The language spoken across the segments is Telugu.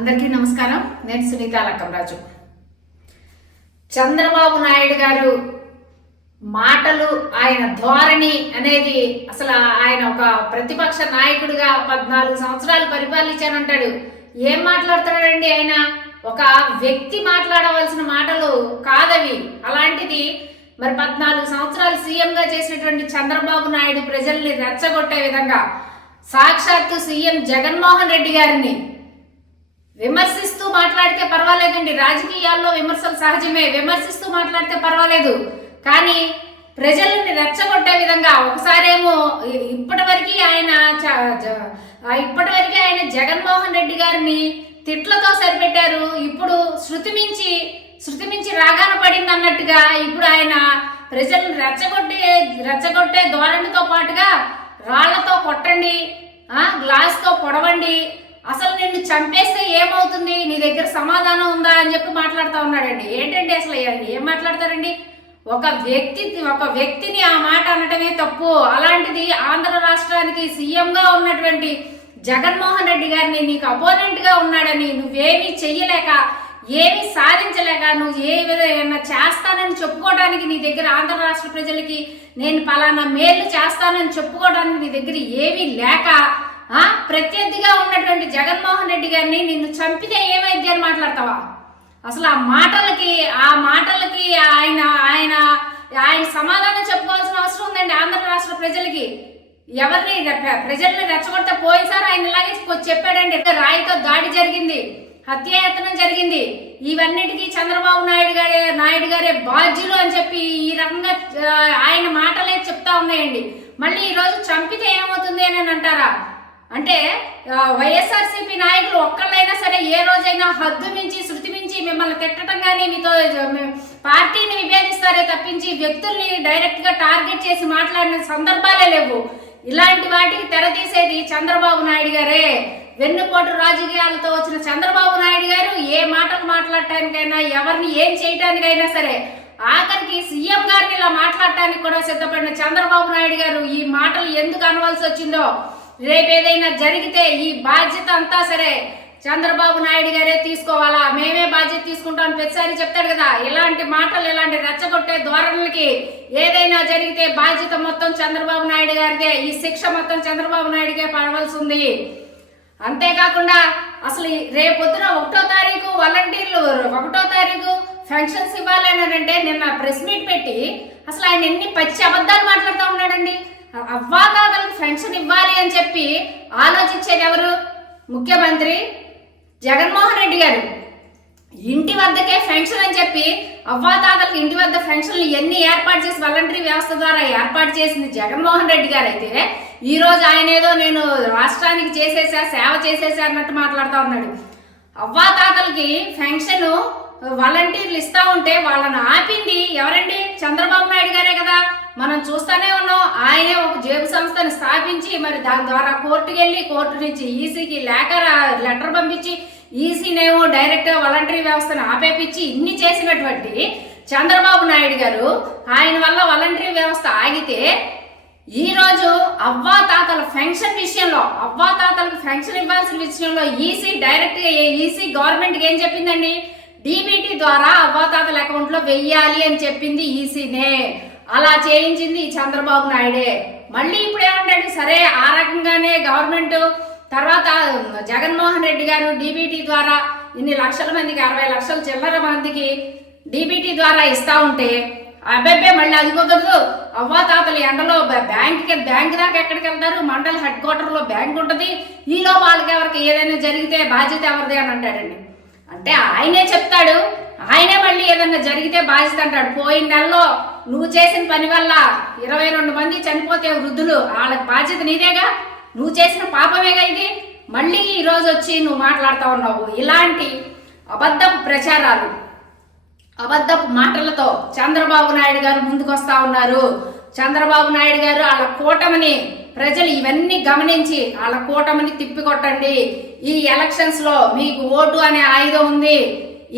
అందరికీ నమస్కారం. నేను సునీత లక్కమరాజు. చంద్రబాబు నాయుడు గారు మాటలు, ఆయన ధోరణి అనేది అసలు ఆయన ఒక ప్రతిపక్ష నాయకుడిగా 14 సంవత్సరాలు పరిపాలించానంటాడు. ఏం మాట్లాడుతున్నాడండి ఆయన? ఒక వ్యక్తి మాట్లాడవలసిన మాటలు కాదవి. అలాంటిది మరి 14 సంవత్సరాలు సీఎంగా చేసినటువంటి చంద్రబాబు నాయుడు ప్రజల్ని రెచ్చగొట్టే విధంగా సాక్షాత్తు సీఎం జగన్మోహన్ రెడ్డి గారిని విమర్శిస్తూ మాట్లాడితే పర్వాలేదండి. రాజకీయాల్లో విమర్శలు సహజమే, విమర్శిస్తూ మాట్లాడితే పర్వాలేదు. కానీ ప్రజల్ని రెచ్చగొట్టే విధంగా ఒకసారేమో ఇప్పటివరకు ఆయన జగన్మోహన్ రెడ్డి గారిని తిట్లతో సరిపెట్టారు. ఇప్పుడు శృతి మించి రాగాన పడింది అన్నట్టుగా ఇప్పుడు ఆయన ప్రజలను రెచ్చగొట్టే ధోరణితో పాటుగా రాళ్లతో కొట్టండి, గ్లాస్తో పొడవండి, అసలు నిన్ను చంపేస్తే ఏమవుతుంది, నీ దగ్గర సమాధానం ఉందా అని చెప్పి మాట్లాడుతూ ఉన్నాడండి. ఏంటండి అసలు ఏం మాట్లాడతారండి? ఒక వ్యక్తిని ఆ మాట అనటమే తప్పు. అలాంటిది ఆంధ్ర రాష్ట్రానికి సీఎంగా ఉన్నటువంటి జగన్మోహన్ రెడ్డి గారిని నీకు అపోనెంట్గా ఉన్నాడని, నువ్వేమీ చెయ్యలేక, ఏమీ సాధించలేక, నువ్వు ఏమైనా చేస్తానని చెప్పుకోవడానికి నీ దగ్గర ఆంధ్ర రాష్ట్ర ప్రజలకి నేను పలానా మేలు చేస్తానని చెప్పుకోవడానికి నీ దగ్గర ఏమీ లేక ప్రత్యర్థిగా ఉన్నటువంటి జగన్మోహన్ రెడ్డి గారిని నిన్ను చంపితే ఏమైంది అని మాట్లాడతావా? అసలు ఆ మాటలకి ఆయన సమాధానం చెప్పుకోవాల్సిన అవసరం ఉందండి ఆంధ్ర రాష్ట్ర ప్రజలకి. ప్రజల్ని రెచ్చగొడితే పోయినసారి ఆయన ఇలాగే చెప్పాడండి. రాయితో దాడి జరిగింది, హత్యాయత్నం జరిగింది, ఇవన్నిటికీ చంద్రబాబు నాయుడు గారే బాధ్యులు అని చెప్పి ఈ రకంగా ఆయన మాటలే చెప్తా ఉన్నాయండి. మళ్ళీ ఈరోజు చంపితే ఏమవుతుంది అని అంటారా? అంటే వైఎస్ఆర్సీపీ నాయకులు ఒక్కళ్ళైనా సరే ఏ రోజైనా హద్దు మించి, శృతి మించి మిమ్మల్ని తిట్టడం కానీ, మీతో పార్టీని విభేదిస్తారే తప్పించి వ్యక్తుల్ని డైరెక్ట్ గా టార్గెట్ చేసి మాట్లాడిన సందర్భాలే లేవు. ఇలాంటి వాటికి తెరతీసేది చంద్రబాబు నాయుడు గారే. వెన్నుపోటు రాజకీయాలతో వచ్చిన చంద్రబాబు నాయుడు గారు ఏ మాటలు మాట్లాడటానికైనా, ఎవరిని ఏం చేయటానికైనా సరే, ఆఖరికి సీఎం గారిని ఇలా మాట్లాడటానికి కూడా సిద్ధపడిన చంద్రబాబు నాయుడు గారు ఈ మాటలు ఎందుకు అనవలసి వచ్చిందో, రేపేదైనా జరిగితే ఈ బాధ్యత అంతా సరే చంద్రబాబు నాయుడు గారే తీసుకోవాలా, మేమే బాధ్యత తీసుకుంటామని ప్రతిసారి చెప్తాడు కదా. ఇలాంటి మాటలు, ఇలాంటి రెచ్చగొట్టే ధోరణులకి ఏదైనా జరిగితే బాధ్యత మొత్తం చంద్రబాబు నాయుడు గారిదే. ఈ శిక్ష మొత్తం చంద్రబాబు నాయుడుకే పడవలసి ఉంది. అంతేకాకుండా అసలు రేపొద్దున 1వ తారీఖు వాలంటీర్లు 1వ తారీఖు ఫంక్షన్స్ ఇవ్వాలి అని అంటే నిన్న ప్రెస్ మీట్ పెట్టి అసలు ఆయన ఎన్ని పచ్చి అబద్ధాలు మాట్లాడుతూ ఉన్నాడండి. అవ్వాతాతలకు పెన్షన్ ఇవ్వాలి అని చెప్పి ఆలోచించేది ఎవరు? ముఖ్యమంత్రి జగన్మోహన్ రెడ్డి గారు. ఇంటి వద్దకే పెన్షన్ అని చెప్పి అవ్వాతాతలకు ఇంటి వద్ద పెన్షన్లు ఎన్ని ఏర్పాటు చేసి వాలంటరీ వ్యవస్థ ద్వారా ఏర్పాటు చేసింది జగన్మోహన్ రెడ్డి గారు అయితే, ఈ రోజు ఆయన ఏదో నేను రాష్ట్రానికి సేవ చేసేసా అన్నట్టు మాట్లాడుతూ ఉన్నాడు. అవ్వాతాతలకి పెన్షన్ వాలంటీర్లు ఇస్తా ఉంటే వాళ్ళని ఆపింది ఎవరండి? చంద్రబాబు నాయుడు గారే కదా. మనం చూస్తానే ఉన్నాం. ఆయనే ఒక జేబు సంస్థను స్థాపించి మరి దాని ద్వారా కోర్టుకి వెళ్ళి, కోర్టు నుంచి ఈసీకి లెటర్ పంపించి, ఈసీనేమో డైరెక్ట్ వాలంటరీ వ్యవస్థను ఆపేపించి ఇన్ని చేసినటువంటి చంద్రబాబు నాయుడు గారు, ఆయన వల్ల వాలంటరీ వ్యవస్థ ఆగితే ఈరోజు అవ్వాతాతల పెన్షన్ విషయంలో, అవ్వాతాతలకు పెన్షన్ ఇవ్వాల్సిన విషయంలో ఈసీ గవర్నమెంట్కి ఏం చెప్పిందండి? డీబీటీ ద్వారా అవ్వాతాతల అకౌంట్లో వెయ్యాలి అని చెప్పింది ఈసీనే. అలా చేయించింది చంద్రబాబు నాయుడే. మళ్ళీ ఇప్పుడు ఏమంటాడు? సరే, ఆ రకంగానే గవర్నమెంట్ తర్వాత జగన్మోహన్ రెడ్డి గారు డీబీటీ ద్వారా ఇన్ని లక్షల మందికి, 60 లక్షల చిల్లర మందికి డీబీటీ ద్వారా ఇస్తా ఉంటే అబ్బాయి మళ్ళీ అది కుదరదు, అవ్వాతాతలు ఎండలో బ్యాంక్ దాకా ఎక్కడికి వెళ్తారు, మండల హెడ్ క్వార్టర్లో బ్యాంక్ ఉంటుంది, ఈలో వాళ్ళకి ఎవరికి ఏదైనా జరిగితే బాధ్యత ఎవరిది అని అంటాడండి. అంటే ఆయనే చెప్తాడు, ఆయనే మళ్ళీ ఏదన్నా జరిగితే బాధ్యత అంటాడు. పోయిన నెలలో నువ్వు చేసిన పని వల్ల 22 మంది చనిపోతే వృద్ధులు, వాళ్ళకి బాధ్యత నీదేగా, నువ్వు చేసిన పాపమేగా ఇది. మళ్ళీ ఈరోజు వచ్చి నువ్వు మాట్లాడుతూ ఉన్నావు. ఇలాంటి అబద్ధపు ప్రచారాలు, అబద్ధపు మాటలతో చంద్రబాబు నాయుడు గారు ముందుకు వస్తా ఉన్నారు. చంద్రబాబు నాయుడు గారు వాళ్ళ కూటమిని, ప్రజలు ఇవన్నీ గమనించి వాళ్ళ కూటమిని తిప్పికొట్టండి. ఈ ఎలక్షన్స్ లో మీకు ఓటు అనే ఆయుధం ఉంది.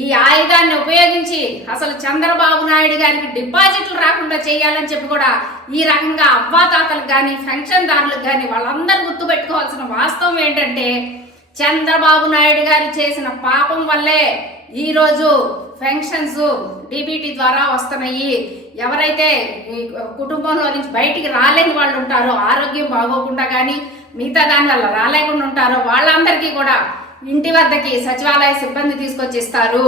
ఈ ఆయుధాన్ని ఉపయోగించి అసలు చంద్రబాబు నాయుడు గారికి డిపాజిట్లు రాకుండా చేయాలని చెప్పి కూడా ఈ రకంగా అవ్వాతాతలకు కానీ పెన్షన్దారులకు కానీ వాళ్ళందరూ గుర్తుపెట్టుకోవాల్సిన వాస్తవం ఏంటంటే, చంద్రబాబు నాయుడు గారు చేసిన పాపం వల్లే ఈరోజు పెన్షన్స్ డీబీటీ ద్వారా వస్తున్నాయి. ఎవరైతే కుటుంబంలో నుంచి బయటికి రాలేని వాళ్ళు ఉంటారో, ఆరోగ్యం బాగోకుండా కానీ మిగతా దాని వల్ల రాలేకుండా ఉంటారో వాళ్ళందరికీ కూడా ఇంటి వద్దకి సచివాలయ సిబ్బంది తీసుకొచ్చి ఇస్తారు.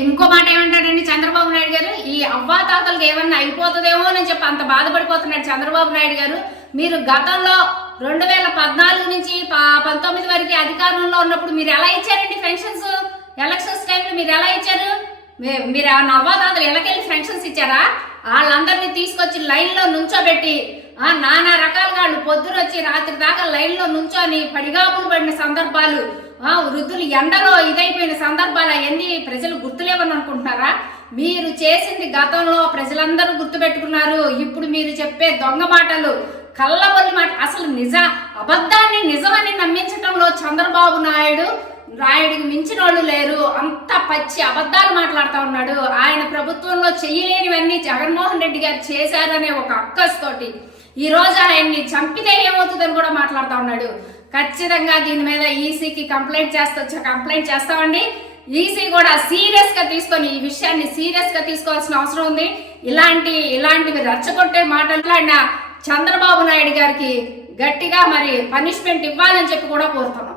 ఇంకో మాట ఏమంటాడండి చంద్రబాబు నాయుడు గారు, ఈ అవ్వాతాతలకు ఏమన్నా అయిపోతుందేమో అని చెప్పి అంత బాధపడిపోతున్నాడు చంద్రబాబు నాయుడు గారు. మీరు గతంలో 2014 నుంచి 19 వరకు అధికారంలో ఉన్నప్పుడు మీరు ఎలా ఇచ్చారండి పెన్షన్స్? ఎలక్షన్స్ టైంలో మీరు ఎలా ఇచ్చారు? మీరు ఆ అవ్వాతాతలు ఎలాకెళ్ళి పెన్షన్స్ ఇచ్చారా? వాళ్ళందరినీ తీసుకొచ్చి లైన్లో నుంచోబెట్టి నానా రకాలుగా వాళ్ళు పొద్దునొచ్చి రాత్రి దాకా లైన్లో నుంచొని పడిగాపులు పడిన సందర్భాలు, వృద్ధులు ఎండలో ఇదైపోయిన సందర్భాలు అవన్నీ ప్రజలు గుర్తులేవని అనుకుంటున్నారా? మీరు చేసింది గతంలో ప్రజలందరూ గుర్తుపెట్టుకున్నారు. ఇప్పుడు మీరు చెప్పే దొంగ మాటలు, కళ్ళబొల్లి మాట, అసలు అబద్ధాన్ని నిజమని నమ్మించడంలో చంద్రబాబు నాయుడికి మించిన వాళ్ళు లేరు. అంత పచ్చి అబద్ధాలు మాట్లాడుతూ ఉన్నాడు. ఆయన ప్రభుత్వంలో చెయ్యలేనివన్నీ జగన్మోహన్ రెడ్డి గారు చేశారనే ఒక అక్కస్తోటి ఈ రోజు ఆయన్ని చంపితే ఏమవుతుందని కూడా మాట్లాడుతూ ఉన్నాడు. ఖచ్చితంగా దీని మీద ఈసీకి కంప్లైంట్ చేస్తామండి. ఈసీ కూడా సీరియస్ గా తీసుకొని ఈ విషయాన్ని సీరియస్ గా తీసుకోవాల్సిన అవసరం ఉంది. ఇలాంటివి రెచ్చగొట్టే మాట్లాడిన చంద్రబాబు నాయుడు గారికి గట్టిగా మరి పనిష్మెంట్ ఇవ్వాలని చెప్పి కూడా కోరుతున్నాం.